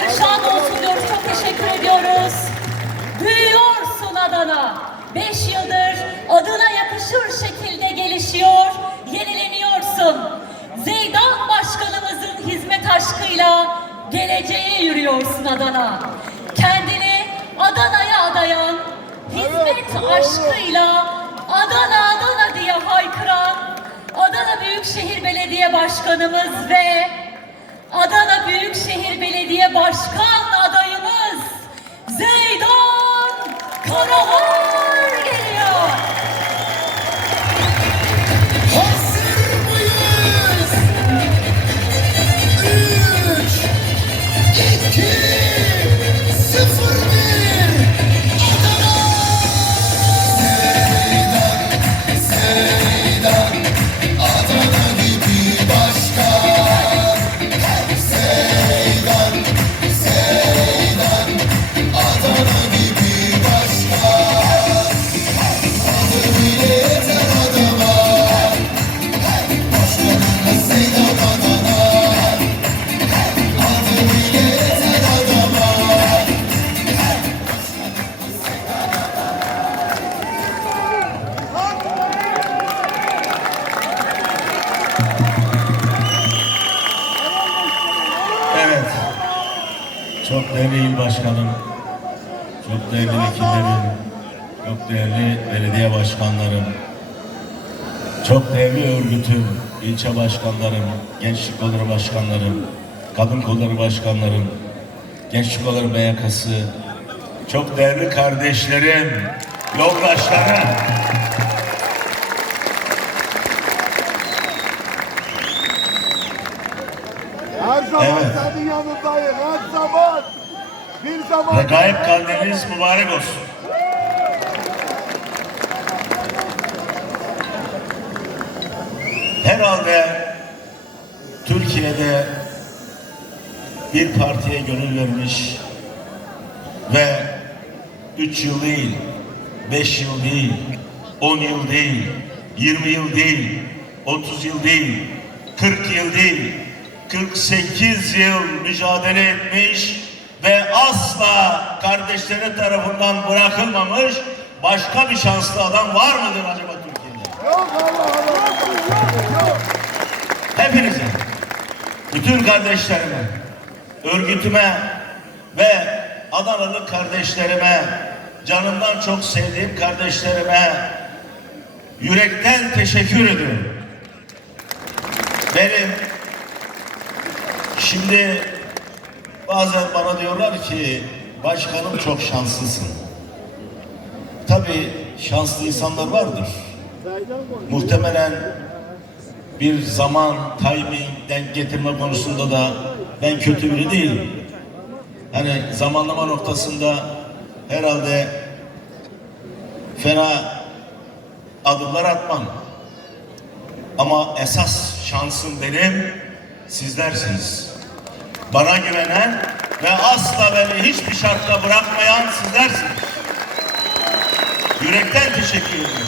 Adları şan olsun diyoruz. Çok teşekkür ediyoruz. Büyüyorsun Adana. Beş yıldır adına yakışır şekilde gelişiyor, yenileniyorsun. Zeydan Başkanımızın hizmet aşkıyla geleceğe yürüyorsun Adana. Kendini Adana'ya adayan, hizmet aşkıyla Adana Adana diye haykıran Adana Büyükşehir Belediye Başkanımız ve Adana Büyükşehir Belediye Başkan adayımız Zeydan Karalar değerli il başkanım, çok değerli vekillerim, çok değerli belediye başkanlarım, çok değerli örgütüm, ilçe başkanlarım, gençlik kolları başkanlarım, kadın kolları başkanlarım, gençlik kolları BYK'sı, çok değerli kardeşlerim, yoldaşlarım, Her zaman Evet. senin yanındayım. Her zaman. Zaman. Regaip kandiliniz mübarek olsun. Herhalde Türkiye'de bir partiye gönül vermiş ve 3 yıl değil, 5 yıl değil, 10 yıl değil, 20 yıl değil, 30 yıl değil, 40 yıl değil, 48 yıl mücadele etmiş ve asla kardeşleri tarafından bırakılmamış başka bir şanslı adam var mıdır acaba Türkiye'de? Yok Allah Allah. Hepinize, bütün kardeşlerime, örgütüme ve Adanalı kardeşlerime, canımdan çok sevdiğim kardeşlerime yürekten teşekkür ediyorum. Benim şimdi bazen bana diyorlar ki başkanım çok şanslısın. Tabii şanslı insanlar vardır. Muhtemelen bir zaman, timing, denk getirme konusunda da ben kötü biri değilim. Hani zamanlama noktasında herhalde fena adımlar atmam. Ama esas şansım benim sizlersiniz. Bana güvenen ve asla beni hiçbir şartla bırakmayan sizlersiniz. Yürekten teşekkür ediyorum.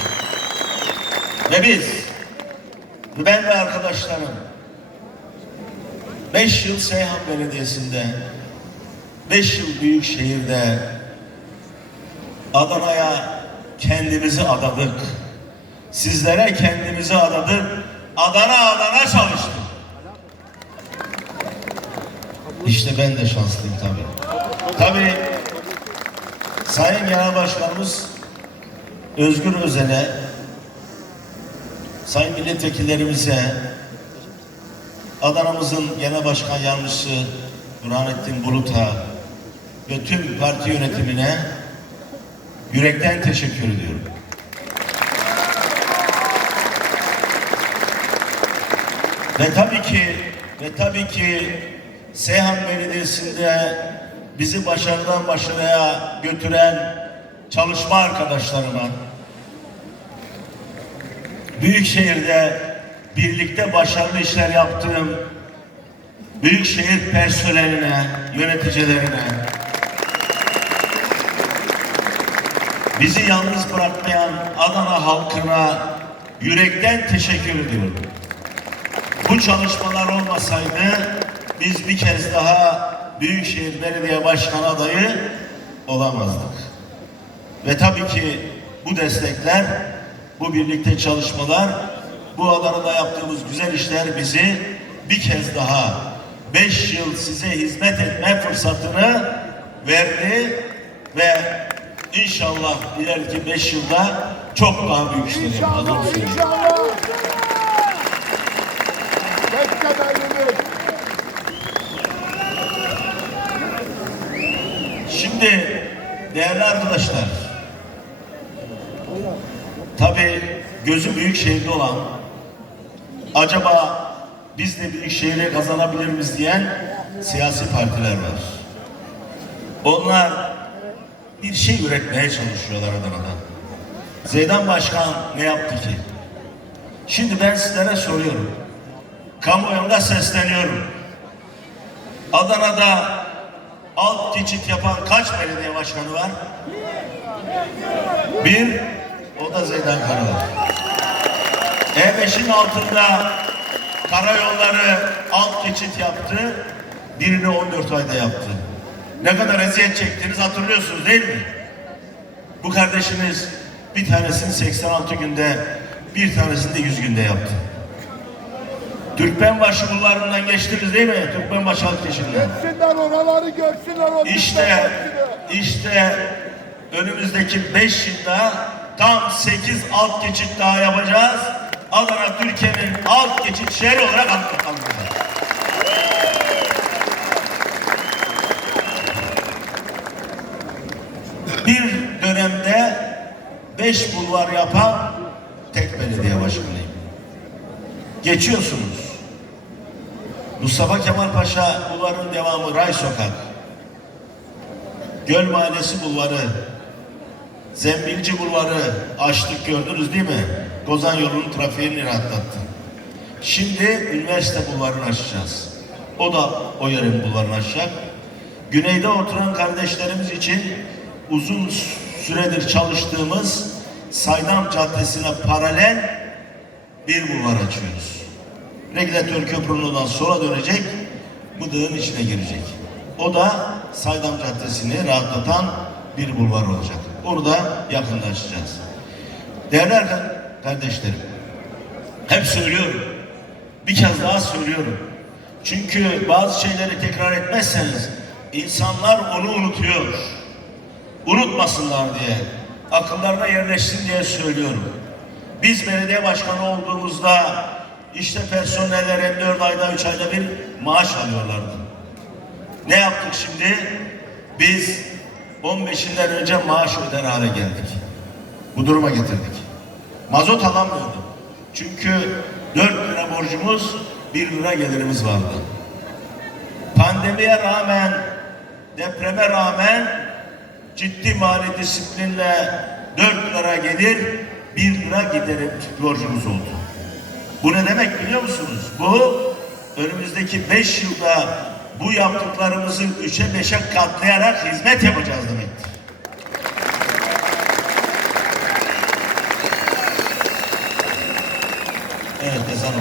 Ve biz ben ve arkadaşlarım 5 yıl Seyhan Belediyesi'nde 5 yıl Büyükşehir'de Adana'ya kendimizi adadık. Sizlere kendimizi adadık. Adana Adana çalıştık. İşte ben de şanslıyım tabii. Tabii Sayın Genel Başkanımız Özgür Özel'e Sayın milletvekillerimize, Adana'mızın genel başkan yardımcısı Burhanettin Bulut'a ve tüm parti yönetimine yürekten teşekkür ediyorum. Ve tabii ki ve tabii ki Seyhan Belediyesi'nde bizi başarıdan başarıya götüren çalışma arkadaşlarıma, Büyükşehir'de birlikte başarılı işler yaptığım Büyükşehir personeline, yöneticilerine bizi yalnız bırakmayan Adana halkına yürekten teşekkür ediyorum. Bu çalışmalar olmasaydı biz bir kez daha Büyükşehir Belediye Başkanı adayı olamazdık. Ve tabii ki bu destekler, bu birlikte çalışmalar, bu Adana'da yaptığımız güzel işler bizi bir kez daha beş yıl size hizmet etme fırsatını verdi ve inşallah ileriki beş yılda çok daha büyük işler yapacağız. İnşallah, inşallah. Tek temennimiz. Şimdi değerli arkadaşlar, tabii gözü büyük şehirde olan, acaba biz de büyük şehire kazanabilir miyiz diyen siyasi partiler var. Onlar bir şey üretmeye çalışıyorlar Adana'da. Zeydan Başkan ne yaptı ki? Şimdi ben sizlere soruyorum. Kamuoyunda sesleniyorum. Adana'da alt geçit yapan kaç belediye başkanı var? Bir, o da Zeydan Karalar. E5'in altında karayolları alt geçit yaptı, birini 14 ayda yaptı. Ne kadar eziyet çektiğiniz hatırlıyorsunuz değil mi? Bu kardeşiniz bir tanesini 86 günde, bir tanesini de 100 günde yaptı. Türkmenbaşı bulvarından geçtiniz değil mi? Türkmenbaşı alt geçidinden. Görsünler oraları görsünler o İşte, işte önümüzdeki 5 yılda tam 8 alt geçit daha yapacağız. Adana Türkiye'nin alt geçit şehri olarak alınacak. Bir dönemde 5 bulvar yapan tek belediye başkanıyım. Geçiyorsunuz. Mustafa Kemal Paşa bulvarın devamı Ray Sokak. Göl Mahallesi bulvarı, Zembilci bulvarı açtık gördünüz değil mi? Gozan yolunun trafiğini rahatlattı. Şimdi üniversite bulvarını açacağız. O da o yerin bulvarını açacak. Güneyde oturan kardeşlerimiz için uzun süredir çalıştığımız Saydam Caddesi'ne paralel bir bulvar açıyoruz. Regülatör köprünün oradan sola dönecek, Mıdık'ın içine girecek. O da Saydam Caddesi'ni rahatlatan bir bulvar olacak. Orada yakında açacağız. Değerli kardeşlerim, hep söylüyorum, bir kez daha söylüyorum. Çünkü bazı şeyleri tekrar etmezseniz insanlar onu unutuyor. Unutmasınlar diye, akıllarına yerleşsin diye söylüyorum. Biz belediye başkanı olduğumuzda işte personeller 4 ayda 3 ayda bir maaş alıyorlardı. Ne yaptık şimdi? Biz 15'inden önce maaş öder hale geldik. Bu duruma getirdik. Mazot alamıyordum. Çünkü 4 lira borcumuz 1 lira gelirimiz vardı. Pandemiye rağmen, depreme rağmen ciddi mali disiplinle 4 lira gelir, 1 lira giderim borcumuz oldu. Bu ne demek biliyor musunuz? Bu önümüzdeki 5 yılda bu yaptıklarımızı 3'e 5'e katlayarak hizmet yapacağız demektir. Evet ezan.